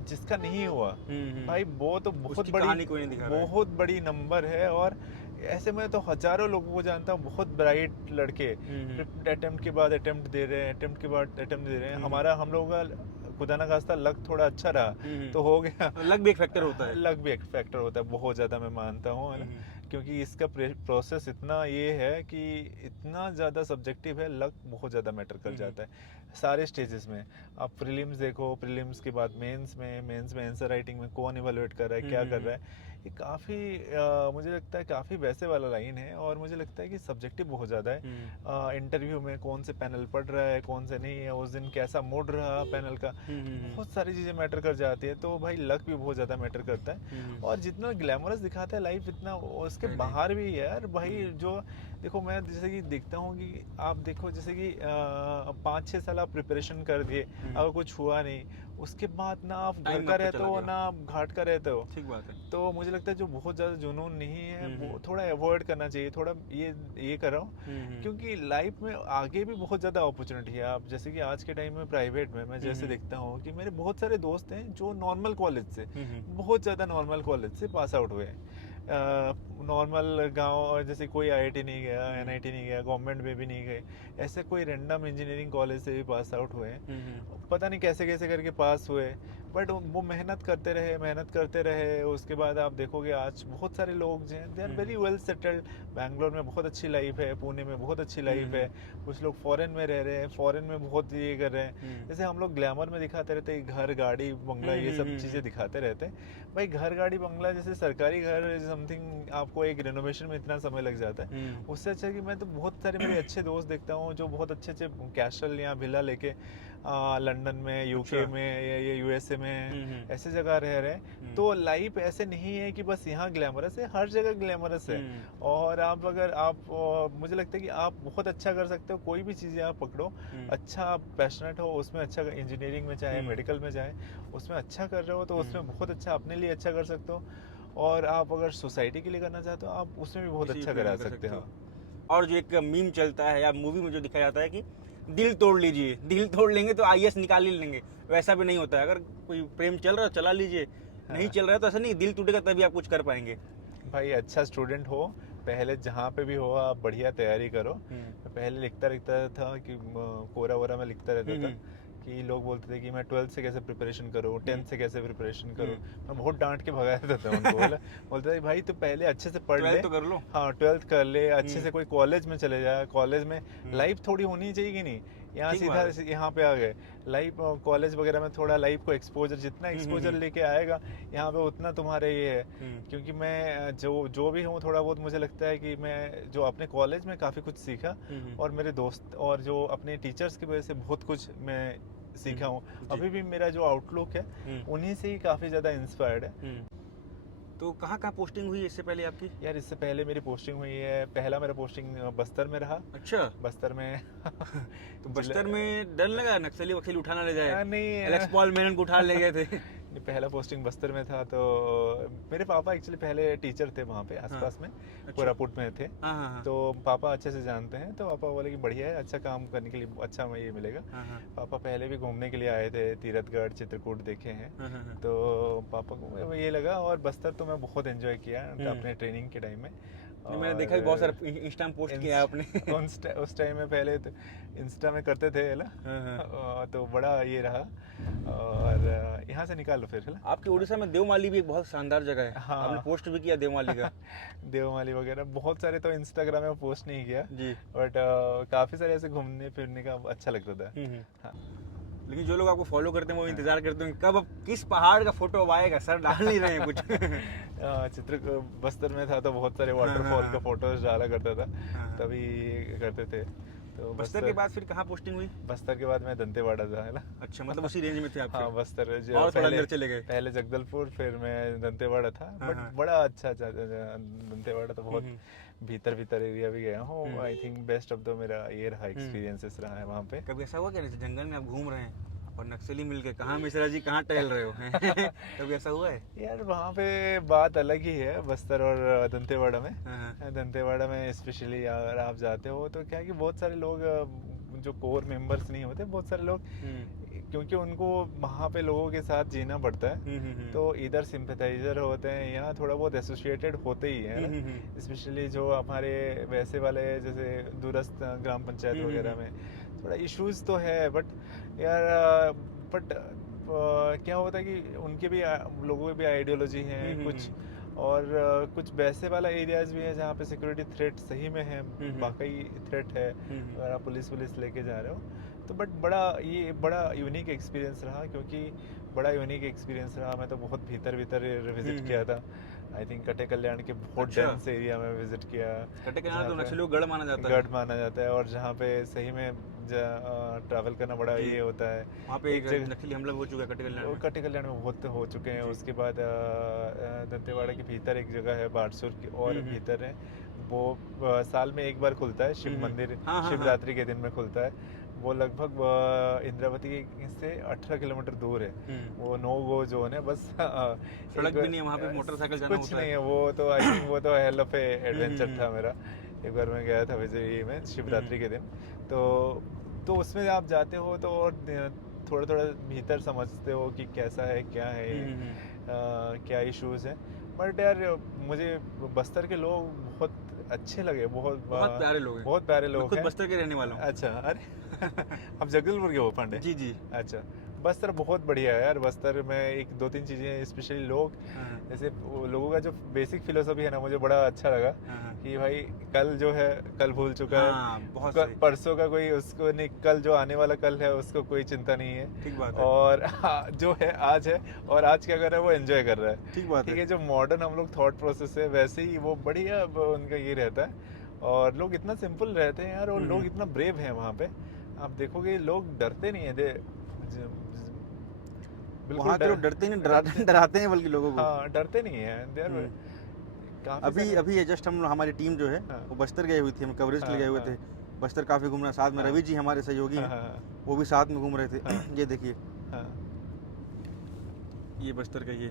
जिसका नहीं हुआ हम्म। भाई वो तो बहुत उसकी बड़ी कहानी कोई नहीं दिखा रहा है। बहुत बड़ी नंबर है। और ऐसे में तो हजारों लोगों को जानता हूँ, बहुत ब्राइट लड़के अटेम्प्ट के बाद अटेम्प्ट दे रहे हैं, अटेम्प्ट के बाद अटेम्प्ट दे रहे हैं। हम लोगों का खुदा ना खास्ता लक थोड़ा अच्छा रहा तो हो गया। लक भी एक फैक्टर होता है। लक भी एक फैक्टर होता है बहुत ज़्यादा, मैं मानता हूँ, है ना। क्योंकि इसका प्रोसेस इतना ये है कि इतना ज़्यादा सब्जेक्टिव है, लक बहुत ज़्यादा मैटर कर जाता है सारे स्टेजेस में। आप प्रीलिम्स देखो, प्रीलिम्स के बाद मेंस में आंसर राइटिंग में कौन इवैल्यूएट कर रहा है, क्या कर रहा है, ये काफ़ी मुझे लगता है काफ़ी वैसे वाला लाइन है। और मुझे लगता है कि सब्जेक्टिव बहुत ज़्यादा है। इंटरव्यू में कौन से पैनल पढ़ रहा है, कौन से नहीं है, उस दिन कैसा मूड रहा पैनल का, बहुत सारी चीज़ें मैटर कर जाती है। तो भाई लक भी बहुत ज़्यादा मैटर करता है। और जितना ग्लैमरस दिखाता है लाइफ, इतना उसके बाहर भी है यार भाई। जो देखो, मैं जैसे कि देखता हूँ कि आप देखो, जैसे कि 5-6 साल आप प्रिपरेशन कर दिए, अगर कुछ हुआ नहीं, उसके बाद ना आप घर का रहते हो ना आप घाट का रहते हो। ठीक बात है। तो मुझे लगता है जो बहुत ज़्यादा जुनून नहीं है वो थोड़ा अवॉइड करना चाहिए, थोड़ा ये कर रहा हूँ। क्योंकि लाइफ में आगे भी बहुत ज़्यादा अपॉर्चुनिटी है। आप जैसे कि आज के टाइम में प्राइवेट में मैं जैसे देखता हूँ कि मेरे बहुत सारे दोस्त हैं जो नॉर्मल कॉलेज से, बहुत ज़्यादा नॉर्मल कॉलेज से पास आउट हुए हैं। नॉर्मल गांव, जैसे कोई आईआईटी नहीं गया, एनआईटी नहीं गया, गवर्नमेंट में भी नहीं गए, ऐसे कोई रैंडम इंजीनियरिंग कॉलेज से भी पास आउट हुए हैं। पता नहीं कैसे कैसे करके पास हुए, बट वो मेहनत करते रहे। उसके बाद आप देखोगे आज बहुत सारे लोग जो हैं they are very well settled. Bangalore में बहुत अच्छी लाइफ है, पुणे में बहुत अच्छी लाइफ है, कुछ लोग फॉरेन में रह रहे हैं, फॉरेन में बहुत ये कर रहे हैं। जैसे हम लोग ग्लैमर में दिखाते रहते हैं घर गाड़ी बंगला, ये सब चीज़ें दिखाते रहते हैं। भाई घर गाड़ी बंगला जैसे सरकारी घर समथिंग, आपको एक रेनोवेशन में इतना समय लग जाता है। उससे अच्छा कि मैं तो बहुत सारे मेरे अच्छे दोस्त देखता हूँ जो बहुत अच्छे अच्छे कैसल या विला लेके लंदन में, यूके में या यूएसए में ऐसे जगह रह रहे हैं। तो लाइफ ऐसे नहीं है कि बस यहाँ ग्लैमरस है, हर जगह ग्लैमरस है। और आप अगर मुझे लगता है कि आप बहुत अच्छा कर सकते हो, कोई भी चीज़ें आप पकड़ो, अच्छा आप पैशनेट हो उसमें, अच्छा इंजीनियरिंग में चाहे मेडिकल में चाहे उसमें अच्छा कर रहे हो तो उसमें बहुत अच्छा अपने लिए अच्छा कर सकते हो। और आप अगर सोसाइटी के लिए करना चाहते हो आप उसमें भी बहुत अच्छा करा सकते हो। और जो एक मीम चलता है या मूवी में जो दिखाया जाता है कि दिल तोड़ लीजिए, दिल तोड़ लेंगे तो आईएएस निकाल ही लेंगे, वैसा भी नहीं होता है। अगर कोई प्रेम चल रहा है चला लीजिए, नहीं चल रहा है तो ऐसा नहीं, दिल टूटेगा तभी आप कुछ कर पाएंगे। भाई अच्छा स्टूडेंट हो, पहले जहाँ पे भी हो आप बढ़िया तैयारी करो। मैं पहले लिखता था कि कोरा वोरा में लिखता रहता था कि लोग बोलते थे कि मैं 12th से कैसे प्रिपरेशन करूँ, 10th से कैसे प्रिपरेशन करूँ। मैं बहुत डांट के भगाया था उनको। बोलते थे भाई तू पहले अच्छे से पढ़ ले, तो कर लो। हाँ 12th कर ले, अच्छे से कोई कॉलेज में चले जा। कॉलेज में लाइफ थोड़ी होनी चाहिए कि नहीं, यहाँ सीधा यहाँ पे आ गए। लाइफ कॉलेज वगैरह में थोड़ा लाइफ को एक्सपोजर, जितना एक्सपोजर लेके आएगा यहाँ पे उतना तुम्हारे ये है। क्योंकि मैं जो भी हूँ थोड़ा बहुत मुझे लगता है कि मैं जो अपने कॉलेज में काफ़ी कुछ सीखा, और मेरे दोस्त और जो अपने टीचर्स की वजह से बहुत कुछ मैं सीखा हूँ। अभी भी मेरा जो आउटलुक है उन्हीं से ही काफ़ी ज़्यादा इंस्पायर्ड है। तो कहाँ कहाँ पोस्टिंग हुई इससे पहले आपकी? यार इससे पहले मेरी पोस्टिंग हुई है, पहला मेरा पोस्टिंग बस्तर में रहा। अच्छा। बस्तर में तो बस्तर में डर लगा नक्सली वक्सली उठाना ले जाए? नहीं, एलेक्स पॉल मेनन को उठा ले गए थे। पहला पोस्टिंग बस्तर में था। तो मेरे पापा एक्चुअली पहले टीचर थे वहाँ पे आसपास में, कोरापुट में थे। तो पापा अच्छे से जानते हैं, तो पापा बोले कि बढ़िया है, अच्छा काम करने के लिए अच्छा में ये मिलेगा। पापा पहले भी घूमने के लिए आए थे, तीरथगढ़ चित्रकूट देखे हैं। तो पापा को ये लगा। और बस्तर तो मैं बहुत एंजॉय किया अपने ट्रेनिंग के टाइम में। मैंने देखा भी बहुत सारे इंस्टा में पोस्ट किया आपने। उस टाइम में पहले तो इंस्टा में करते थे है ना, तो बड़ा ये रहा। और यहाँ से निकाल लो फिर है ना। आपके उड़ीसा में देवमाली भी एक बहुत शानदार जगह है। हाँ, आपने पोस्ट भी किया देवमाली का। देवमाली वगैरह बहुत सारे तो इंस्टाग्राम में पोस्ट नहीं किया जी, बट काफ़ी सारे ऐसे घूमने फिरने का अच्छा लगता था। हाँ। लेकिन जो लोग आपको फॉलो करते हैं वो इंतजार करते हैं कब अब किस पहाड़ का फोटो अब आएगा, सर डाल नहीं रहे हैं कुछ। बस्तर में था तो बहुत सारे वाटरफॉल का फोटोज डाला करता था, तभी करते थे। तो बस्तर के बाद फिर कहाँ पोस्टिंग हुई? बस्तर के बाद मैं दंतेवाड़ा था है ना। अच्छा, मतलब उसी रेंज में थे आप? हाँ बस्तर और थोड़ा अंदर चले गए। पहले जगदलपुर, फिर मैं दंतेवाड़ा था। बट बड़ा अच्छा दंतेवाड़ा तो बहुत भीतर एरिया भी गया हूँ। I think best of the मेरा ये रहा, एक्सपीरियंसेस रहा है वहाँ पे। कभी ऐसा हुआ क्या जंगल में आप घूम रहे हैं और नक्सली मिल के कहाँ मिश्रा जी कहाँ टहल रहे हो? कभी ऐसा हुआ है? यार वहाँ पे बात अलग ही है बस्तर और दंतेवाड़ा में। दंतेवाड़ा में स्पेशली अगर आप जाते हो तो क्या है कि बहुत सारे लोग जो कोर मेंबर्स नहीं होते, बहुत सारे लोग क्योंकि उनको वहाँ पे लोगों के साथ जीना पड़ता है, तो इधर सिंपैथाइजर होते हैं, यहाँ थोड़ा बहुत एसोसिएटेड होते ही हैं ना, स्पेशली जो हमारे वैसे वाले जैसे दूरस्थ ग्राम पंचायत वगैरह में थोड़ा इश्यूज तो है, बट यार बट क्या होता है कि उनके भी लोगों की भी आइडियोलॉजी है कुछ, और कुछ वैसे वाला एरियाज भी है जहाँ पे सिक्योरिटी थ्रेट सही में है, वाकई थ्रेट है अगर आप पुलिस लेके जा रहे हो तो। बट बड़ा यूनिक एक्सपीरियंस रहा, क्योंकि बड़ा यूनिक एक्सपीरियंस रहा। मैं तो बहुत भीतर विजिट किया था, आई थिंक कटे कल्याण के बहुत अच्छा। डेंस एरिया में विजिट किया। कटे कल्याण तो नक्सलियों का गढ़ माना जाता है। गढ़ माना जाता है, और जहाँ पे सही में ट्रैवल करना बड़ा ये होता है। वहाँ पे एक नक्सली हमला हो चुका है कटे कल्याण में। कटे कल्याण में बहुत हो चुके हैं। उसके बाद दंतेवाड़ा के भीतर एक जगह है बारसूर की, और भीतर है वो साल में एक बार खुलता है शिव मंदिर, शिवरात्रि के दिन में खुलता है। वो लगभग इंद्रावती से 18 किलोमीटर दूर है। वो नो गो जोन है, बस सड़क भी नहीं है वहाँ पे, मोटरसाइकिल जाना कुछ नहीं है। वो तो आई थिंक वो तो हेल ऑफ एडवेंचर था मेरा। एक बार मैं गया था वैसे में शिवरात्रि के दिन, तो उसमें आप जाते हो तो थोड़ा थोड़ा भीतर समझते हो कि कैसा है, क्या है, क्या इश्यूज है। बट यार मुझे बस्तर के लोग बहुत अच्छे लगे, बहुत प्यारे लोग हैं। बहुत प्यारे लोग मैं खुद हैं। बस्तर के रहने वाला हूँ। अच्छा, अरे आप जगदलपुर के हो पांडे? जी जी। अच्छा, बस्तर बहुत बढ़िया है यार। बस्तर में एक दो तीन चीज़ें, स्पेशली लोग, जैसे लोगों का जो बेसिक फिलोसफी है ना, मुझे बड़ा अच्छा लगा कि भाई कल जो है कल भूल चुका है, बहुत परसों का कोई उसको नहीं, कल जो आने वाला कल है उसको कोई चिंता नहीं है। ठीक बात है। और जो है आज है, और आज क्या कर रहा है वो एंजॉय कर रहा है। ठीक बात है। जो मॉडर्न हम लोग थॉट प्रोसेस है, वैसे ही वो बढ़िया उनका ये रहता है। और लोग इतना सिंपल रहते हैं यार, और लोग इतना ब्रेव हैं वहाँ पे। आप देखोगे लोग डरते नहीं है, वहाँ के लोग डरते नहीं, डराते हैं बल्कि लोगों को। हाँ, डरते नहीं है। अभी जस्ट हम हमारी टीम जो है वो बस्तर गए हुई थी, हम कवरेज के लिए गए हुए थे। बस्तर काफ़ी घूमना, साथ में रवि जी हमारे सहयोगी हैं, वो भी साथ में घूम रहे थे। ये देखिए, ये बस्तर का ये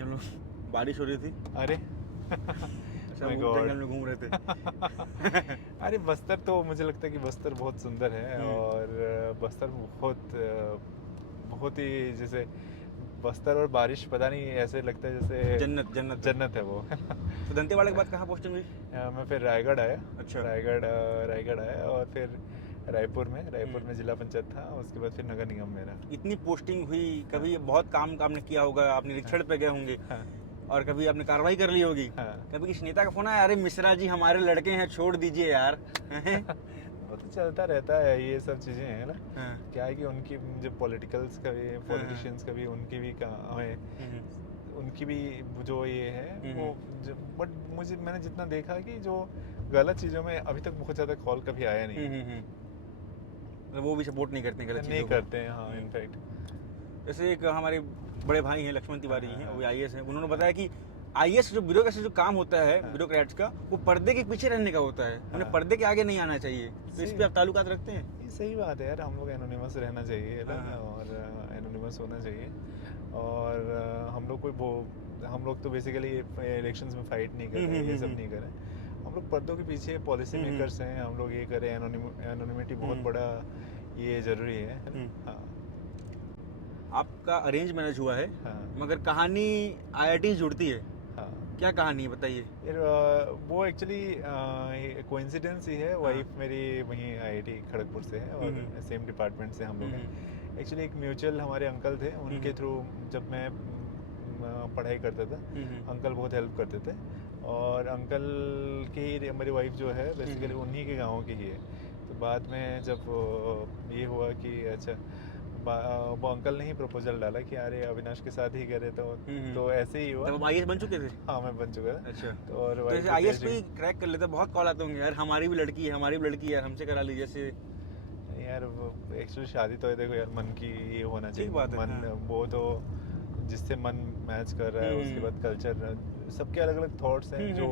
हम लोग बारिश हो रही थी, अरे जंगल में घूम रहे थे। अरे बस्तर तो मुझे लगता है कि बस्तर बहुत सुंदर है, और बस्तर बहुत ही, जैसे बस्तर और बारिश पता नहीं ऐसे लगता है जैसे जन्नत है वो। तो दंतेवाड़ा के बाद कहाँ पोस्टिंग हुई? मैं फिर रायगढ़ आया। अच्छा। रायगढ़ आया, और फिर रायपुर में जिला पंचायत था। उसके बाद फिर नगर निगम मेरा। इतनी पोस्टिंग हुई, कभी बहुत काम आपने किया होगा, आप निरीक्षण पे गए होंगे, और कभी आपने कार्रवाई कर ली होगी। कभी किसी नेता का फोन आया, अरे मिश्रा जी हमारे लड़के हैं, छोड़ दीजिए यार? वो तो चलता रहता है, ये सब चीजें हैं ना। क्या है कि उनकी जो पॉलिटिशियंस का भी उनकी भी काम है, उनकी भी जो ये है वो, बट मैंने जितना देखा कि जो गलत चीजों में अभी तक बहुत ज्यादा कॉल कभी आया नहीं। वो भी सपोर्ट नहीं करते, गलत नहीं करते हैं। हाँ, इनफैक्ट जैसे एक हमारे बड़े भाई हैं लक्ष्मण तिवारी हैं, वो आईएएस हैं। उन्होंने बताया कि आईएएस जो ब्यूरोक्रेसी जो काम होता है ब्यूरोक्रेट्स का, वो पर्दे के पीछे रहने का होता है, उन्हें पर्दे के आगे नहीं आना चाहिए। तो इस पे आप ताल्लुकात रखते हैं? ये सही बात है यार, हम लोग एनोनिमस रहना चाहिए और एनोनिमस होना चाहिए। और हम लोग तो बेसिकली इलेक्शंस में फाइट नहीं कर रहे, ये सब नहीं कर रहे। हम लोग पर्दों के पीछे पॉलिसी मेकर्स हैं, हम लोग ये करें। एनोनिमिटी बहुत बड़ा ये जरूरी है। हाँ, आपका अरेंज मैरिज हुआ है, हाँ, मगर कहानी आईआईटी जुड़ती है। हाँ, क्या कहानी है बताइए? वो एक्चुअली कोइंसिडेंस ही है। वाइफ मेरी वहीं आईआईटी खड़गपुर से है, और सेम डिपार्टमेंट से हम लोग हैं। एक्चुअली एक म्यूचुअल हमारे अंकल थे, उनके थ्रू जब मैं पढ़ाई करता था, अंकल बहुत हेल्प करते थे। और अंकल की ही मेरी वाइफ जो है बेसिकली उन्हीं के गाँव की ही है। तो बाद में जब ये हुआ कि अच्छा, वो अंकल ने ही प्रपोजल डाला कि अरे अविनाश के साथ ही करे, तो ऐसे ही हुआ। तब आईएएस बन चुके थे? हाँ, मैं बन चुका था। अच्छा। तो और तो आईएएस पे क्रैक कर लेते, बहुत कॉल आते होंगे यार, हमारी भी लड़की है, हमारी भी लड़की है, हमसे करा लीजिए। जैसे यार एक्चुअली शादी तो है, देखो यार, मन की ये होना चाहिए। बात है, मन वो तो जिससे मन मैच कर रहा है। उसके बाद कल्चर, सबके अलग अलग थॉट्स हैं, जो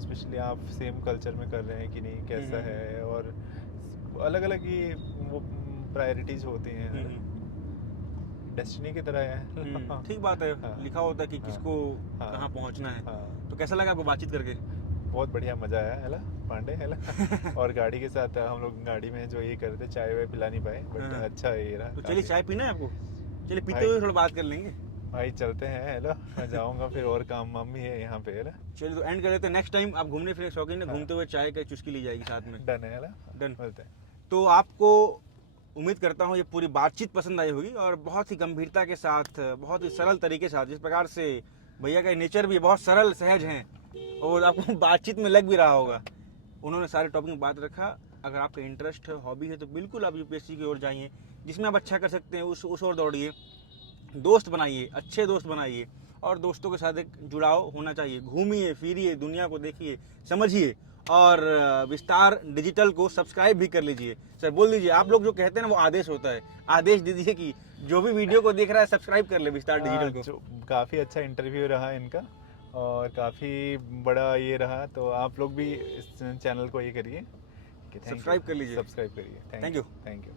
स्पेशली आप सेम कल्चर में कर रहे हैं कि नहीं, कैसा है, और अलग अलग ही वो प्रायोरिटीज होती हैं। डेस्टिनी की तरह है। ठीक बात है। लिखा होता है कि किसको कहाँ पहुँचना है। तो कैसा लगा आपको बातचीत करके? बहुत बढ़िया मज़ा आया है ना पांडे है ना। और गाड़ी के साथ हम लोग गाड़ी में जो ये करते चाय वाय पिला नहीं पाए, बट हाँ। अच्छा ये रहा तो चलिए काफ़ी। चाय पीना है आपको, चलिए पीते भाई हुए थोड़ा बात कर लेंगे। भाई चलते हैं है ना, मैं जाऊँगा फिर और काम वाम भी है यहाँ पे है ना। चलिए तो एंड कर लेते हैं, नेक्स्ट टाइम आप घूमने फिरने के शौकीन है, हाँ। घूमते हुए चाय का चुस्की ली जाएगी साथ में। डन है ना, डन। मिलते हैं। तो आपको उम्मीद करता हूँ ये पूरी बातचीत पसंद आई होगी, और बहुत ही गंभीरता के साथ, बहुत ही सरल तरीके से, जिस प्रकार से भैया का नेचर भी बहुत सरल सहज हैं, और आपको बातचीत में लग भी रहा होगा, उन्होंने सारे टॉपिक में बात रखा। अगर आपका इंटरेस्ट है, हॉबी है, तो बिल्कुल आप यूपीएससी की ओर जाइए, जिसमें आप अच्छा कर सकते हैं उस ओर दौड़िए, दोस्त बनाइए, अच्छे दोस्त बनाइए, और दोस्तों के साथ एक जुड़ाव होना चाहिए। घूमिए फिरिए, दुनिया को देखिए, समझिए, और विस्तार डिजिटल को सब्सक्राइब भी कर लीजिए। सर बोल दीजिए, आप लोग जो कहते हैं ना वो आदेश होता है, आदेश दे दीजिए कि जो भी वीडियो को देख रहा है सब्सक्राइब कर ले विस्तार डिजिटल को। जो काफ़ी अच्छा इंटरव्यू रहा इनका, और काफ़ी बड़ा ये रहा, तो आप लोग भी इस चैनल को ये करिए कि सब्सक्राइब कर लीजिए। सब्सक्राइब करिए। Thank you. Thank you.